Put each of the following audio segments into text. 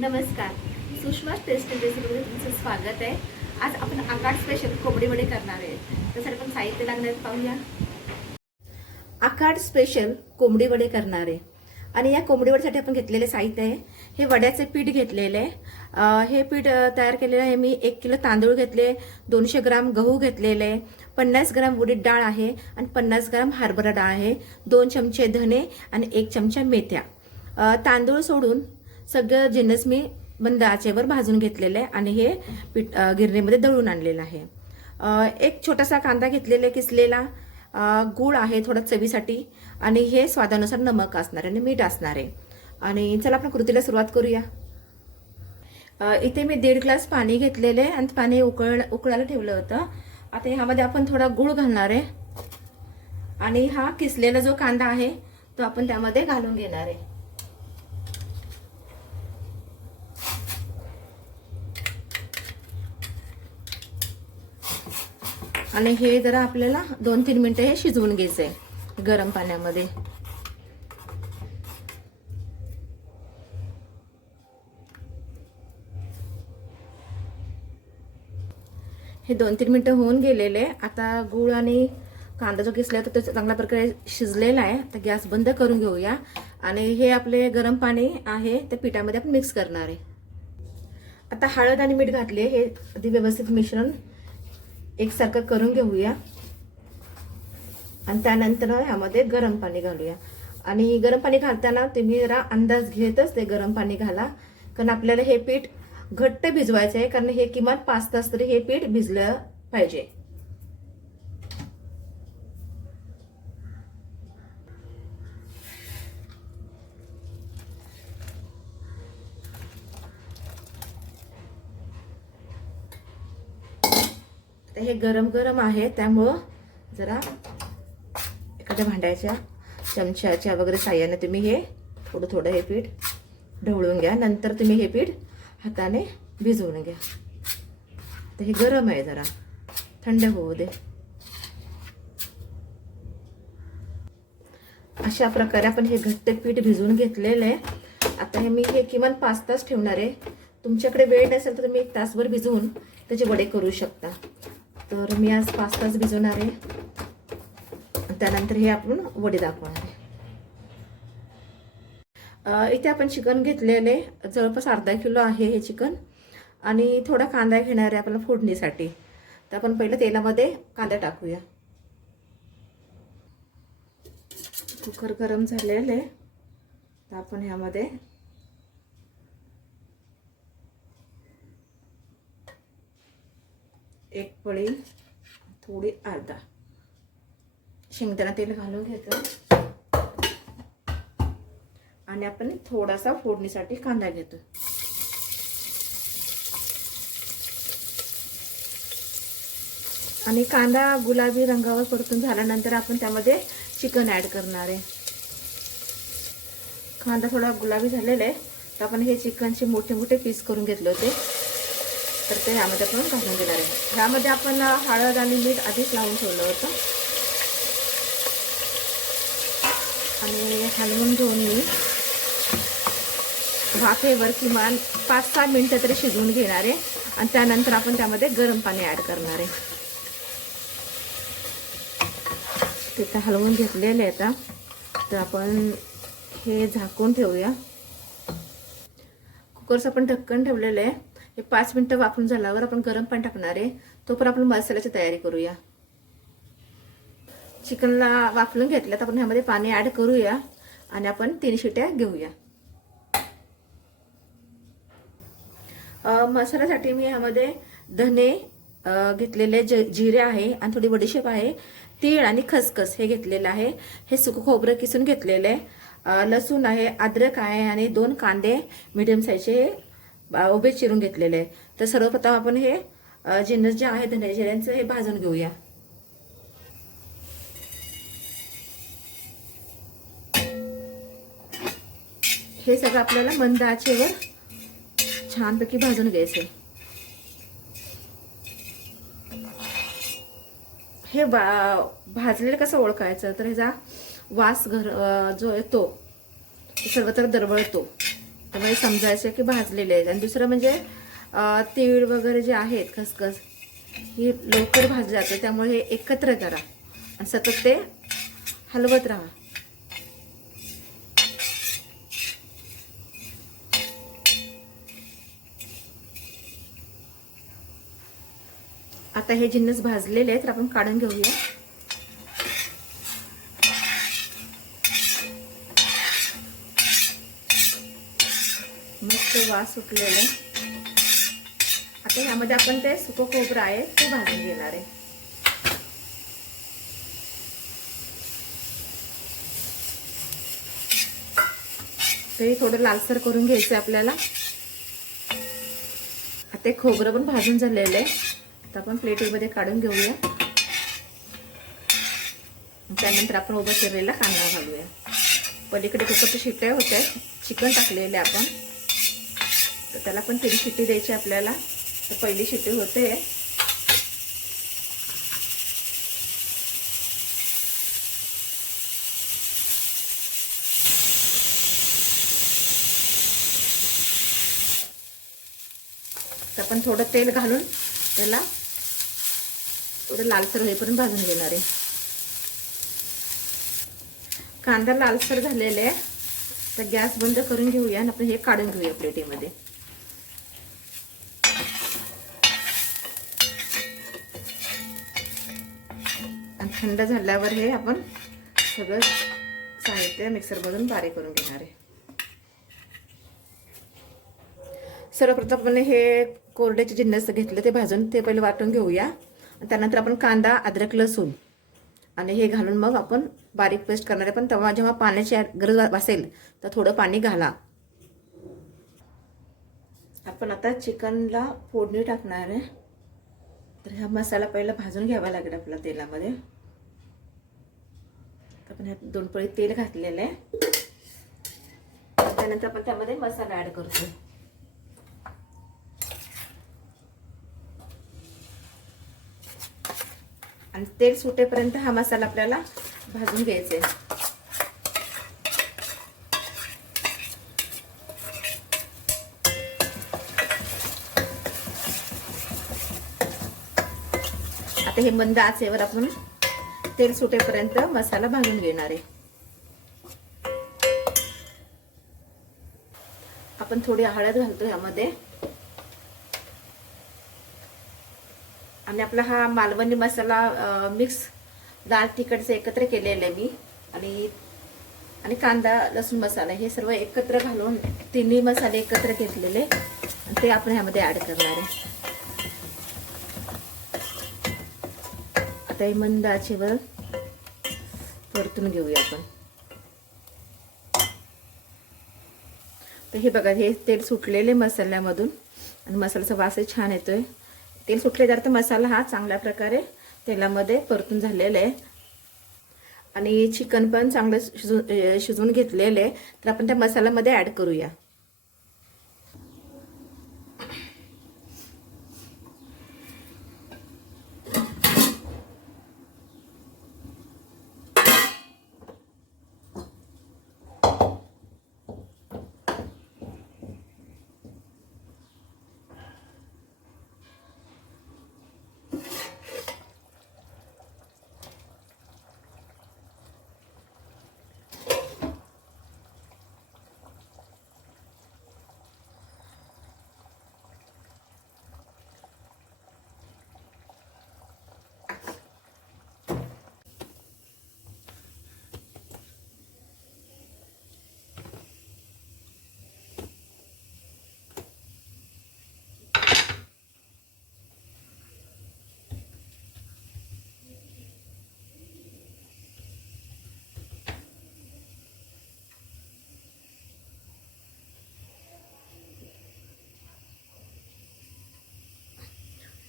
नमस्कार. सुषमा टेस्ट रेसिपीमध्ये तुमचं स्वागत आहे. आज आपण आकाड स्पेशल कोंबडीवडे करणार आहे. त्यासाठी आपण साहित्य लागणार पाहूया. आकाड स्पेशल कोंबडी वडे करणार आहे. आणि या कोंबडीवडीसाठी आपण घेतलेले साहित्य आहे. हे वड्याचे पीठ घेतलेले आहे. हे पीठ तयार केलेलं आहे. मी एक किलो तांदूळ घेतले दोनशे ग्राम गहू घेतलेले आहे पन्नास ग्राम उडीद डाळ आहे आणि पन्नास ग्राम हरभरा डाळ आहे दोन चमचे धने आणि एक चमचा मेथ्या. तांदूळ सोडून सगळं जिन्नस मी बंद आचेवर भाजून घेतलेलं आहे आणि हे पीठ गिरणीमध्ये दळून आणलेलं आहे. एक छोटासा कांदा घेतलेला आहे किसलेला. गूळ आहे थोडा चवीसाठी आणि हे स्वादानुसार नमक असणार आहे आणि मीठ असणार आहे. आणि चला आपण कृतीला सुरुवात करूया. इथे मी दीड ग्लास पाणी घेतलेले आहे आणि पाणी उकळ उकळायला ठेवलं होतं. आता ह्यामध्ये आपण थोडा गूळ घालणार आहे. आणि हा किसलेला जो कांदा आहे तो आपण त्यामध्ये घालून घेणार आहे. आणि हे जरा आपल्याला दोन तीन मिनटं हे शिजवून घ्यायचंय गरम पाण्यामध्ये. हे दोन तीन मिनटं होऊन गेलेले. आता गूळ आणि कांदा जो तर तो चांगल्या प्रकारे शिजलेला आहे. तर गॅस बंद करून घेऊया. आणि हे आपले गरम पाणी आहे ते पिठामध्ये आपण मिक्स करणार आहे. आता हळद आणि मीठ घातले हे अगदी व्यवस्थित मिश्रण एकसारखं करून घेऊया. आणि त्यानंतर ह्यामध्ये गरम पाणी घालूया. आणि गरम पाणी घालताना तुम्ही जरा अंदाज घेतच ते गरम पाणी घाला. कारण आपल्याला हे पीठ घट्ट भिजवायचं आहे. कारण हे किमान पाच तास तरी हे पीठ भिजलं पाहिजे. तर हे गरम गरम आहे त्यामुळं जरा एखाद्या भांड्याच्या चमच्याच्या वगैरे साह्याने तुम्ही हे थोडं थोडं हे पीठ ढवळून घ्या. नंतर तुम्ही हे पीठ हाताने भिजवून घ्या. तर हे गरम आहे जरा. थंड होऊ दे. अशा प्रकारे आपण हे घट्ट पीठ भिजवून घेतलेलं आहे. आता हे मी हे किमान पाच तास ठेवणार आहे. तुमच्याकडे वेळ नसेल तर तुम्ही एक तासभर भिजवून त्याचे वडे करू शकता. तर मी आज पाच तास भिजवणार आहे. त्यानंतर हे आपण वडे दाखवणार आहे. इथे आपण चिकन घेतलेले. जवळपास अर्धा किलो आहे हे चिकन. आणि थोडा कांदा घेणार आहे आपल्याला फोडणीसाठी. तर आपण पहिलं तेलामध्ये कांदा टाकूया. कुकर गरम झालेलं आहे. तर आपण ह्यामध्ये एक पळी थोडी अर्धा. शेंगदाणा तेल घालून घेतो. आणि आपण थोडासा फोडणीसाठी कांदा घेतो. आणि कांदा गुलाबी रंगावर परतून झाल्यानंतर आपण त्यामध्ये चिकन ऍड करणार आहे. कांदा थोडा गुलाबी झालेला आहे. तर आपण हे चिकनचे मोठे मोठे पीस करून घेतले होते. तर ते ह्यामध्ये आपण घालून घेणार आहे. ह्यामध्ये आपण हळद आणि मीठ आधीच लावून ठेवलं होतं. आणि हलवून घेऊन मी वाफेवर किमान पाच सहा मिनटं तरी शिजवून घेणार आहे. आणि त्यानंतर आपण त्यामध्ये गरम पाणी ॲड करणार आहे. तिथं हलवून घेतलेले आता तर आपण हे झाकून ठेवूया. कुकरचं आपण ढक्कन ठेवलेलं आहे. हे पाच मिनटं वापरून झाल्यावर आपण गरम पाणी टाकणार आहे. तोपर्यंत आपण मसाल्याची तयारी करूया. चिकनला वाफलून घेतलं तर आपण ह्यामध्ये पाणी ॲड करूया आणि आपण तीन शिट्या घेऊया. मसाल्यासाठी मी ह्यामध्ये धने घेतलेले ज जिरे आहे आणि थोडी बडीशेप आहे तीळ आणि खसखस हे घेतलेलं आहे. हे सुकं खोबरं किसून घेतलेलं आहे. लसूण आहे अद्रक आहे आणि दोन कांदे मिडियम साईजचे उभे चिरून घेतलेले आहे तर सर्वप्रथम आपण हे जिन्नस जे आहे धने जिऱ्यांचं हे भाजून घेऊया. हे सगळं आपल्याला मंद आचेवर छानपैकी भाजून घ्यायचं हे बा भाजलेलं कसं ओळखायचं? तर ह्याचा वास घर जो येतो सर्वत्र दरवळतो. त्यामुळे समजायचं की भाजलेले आहेत. आणि दुसरं म्हणजे तीळ वगैरे जे आहेत खसखस ही लवकर भाजली जाते. त्यामुळे हे एकत्र करा. आणि सतत ते हलवत राहा. आता हे जिन्नस भाजलेले आहेत तर आपण काढून घेऊया. वास सुटलेला आहे आता ह्यामध्ये आपण ते सुकं खोबरं आहे ते भाजून घेणार आहे. ते थोडं लालसर करून घ्यायचं आपल्याला. आता ते खोबरं पण भाजून झालेलं आहे. तर आपण प्लेटीमध्ये काढून घेऊया. त्यानंतर आपण उभं चिरलेला कांदा घालूया. पलीकडे कुकरच्या शिट्ट्या होत्या. चिकन टाकलेले आपण. त्याला पण तीन शिट्टी द्यायची आपल्याला. तर पहिली शिट्टी होते. तर आपण थोडं तेल घालून त्याला थोडं लालसर होईपर्यंत भाजून घेणार आहे. कांदा लालसर झालेला आहे. तर गॅस बंद करून घेऊया आणि आपण हे काढून घेऊया प्लेटीमध्ये थंड झाल्यावर हे आपण सगळं साहित्य मिक्सरमधून बारीक करून घेणार आहे. सर्वप्रथम आपण हे कोरड्याचे जिन्नस घेतले ते भाजून ते पहिले वाटून घेऊया. आणि त्यानंतर आपण कांदा अद्रक लसूण आणि हे घालून मग आपण बारीक पेस्ट करणार आहे. पण तेव्हा जेव्हा पाण्याची गरज असेल तर थोडं पाणी घाला. आपण आता चिकनला फोडणी टाकणार आहे. तर हा मसाला पहिला भाजून घ्यावा लागेल आपला तेलामध्ये. आपण ह्यात दोन पळी तेल घातलेलं आहे. त्यानंतर आपण त्यामध्ये मसाला ऍड करतो आणि तेल सुटेपर्यंत हा मसाला आपल्याला भाजून घ्यायचा आहे. आता हे मंद आचेवर आपण तेल सुटेपर्यंत मसाला भाजून घेणार आहे. आपण थोडी हळद घालतो यामध्ये. आणि आपला हा मालवणी मसाला मिक्स दाल तिखटचं एकत्र केलेलं आहे मी. आणि आणि कांदा लसूण मसाला हे सर्व एकत्र घालून तिन्ही मसाले एकत्र घेतलेले. ते आपण ह्यामध्ये ॲड करणार आहे. आता हे मंद आचेवर परतून घेऊया आपण. तर हे बघा हे तेल सुटलेले मसाल्यामधून. आणि मसाल्याचा वासही छान येतोय. तेल सुटले तर मसाला हा चांगल्या प्रकारे तेलामध्ये परतून झालेला आहे. आणि चिकन पण चांगलं शिजून शिजवून घेतलेलं आहे. तर आपण त्या मसाल्यामध्ये ॲड करूया.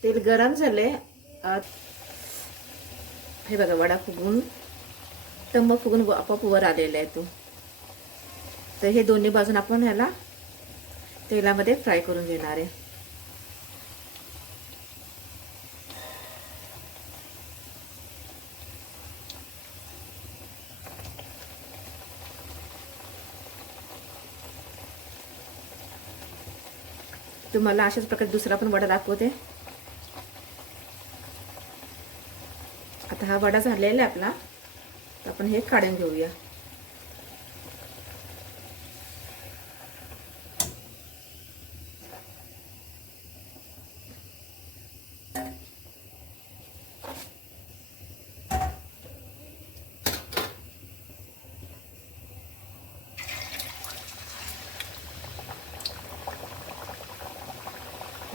तेल गरम झाले हे बघा वडा फुगून तंब फुगून आपोआप वर आलेला आहे तो. तर हे दोन्ही बाजून आपण ह्याला तेलामध्ये फ्राय करून घेणार आहे. तुम्हाला अशाच प्रकारे दुसरा पण वडा दाखवते. आता हा वडा झालेला आहे आपला तर आपण हे काढून घेऊया.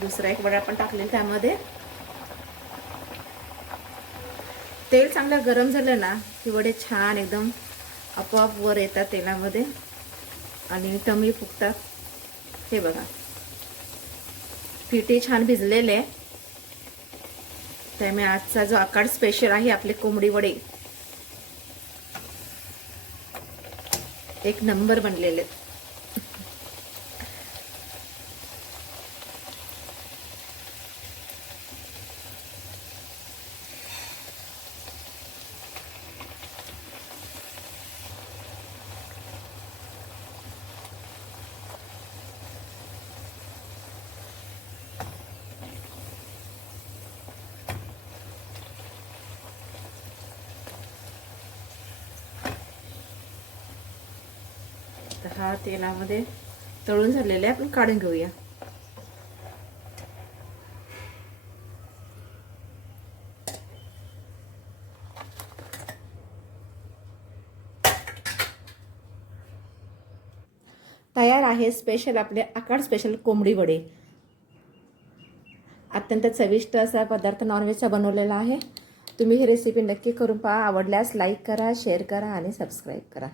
दुसरा एक वडा आपण टाकलेला त्यामध्ये. तेल चांगलं गरम झालं ना की वडे छान एकदम आपोआप वर येतात तेलामध्ये आणि टमी फुगतात. हे बघा. पिठी छान भिजलेले. त्यामुळे आजचा जो आकार स्पेशल आहे आपले कोंबडी वडे एक नंबर बनलेले. आहेत. हा तेलामध्ये तळून झालेले आपण काढून घेऊया. तयार आहे स्पेशल आपले आकाड स्पेशल कोंबडी वडे. अत्यंत चविष्ट असा पदार्थ नॉनव्हेजचा बनवलेला आहे. तुम्ही ही रेसिपी नक्की करून पहा. आवडल्यास लाईक करा शेअर करा आणि सबस्क्राईब करा.